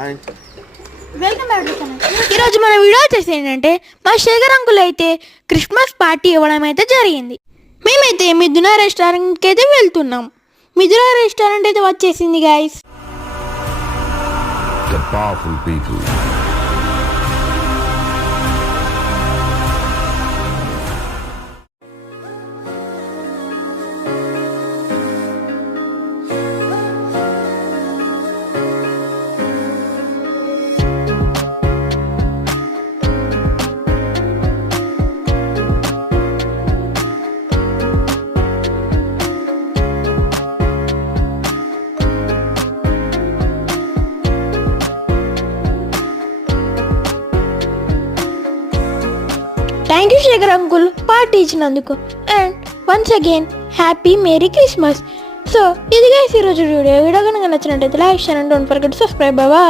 Welcome back to channel. ఈరోజు మన వీడియో వచ్చేసి ఏంటంటే మా శేఖర్ అంకుల్ అయితే క్రిస్మస్ పార్టీ ఇవ్వడం అయితే జరిగింది. మేమైతే మిథున రెస్టారెంట్కి అయితే వెళ్తున్నాం. మిథున రెస్టారెంట్ అయితే వచ్చేసింది guys. The powerful people. Thank you Shekhar uncle party ఇచ్చినందుకు. And once again happy merry Christmas. So ఇది గైస్ ఈరోజు వీడియో కనుక నచ్చినట్టయితే like share and don't forget to subscribe. Bye.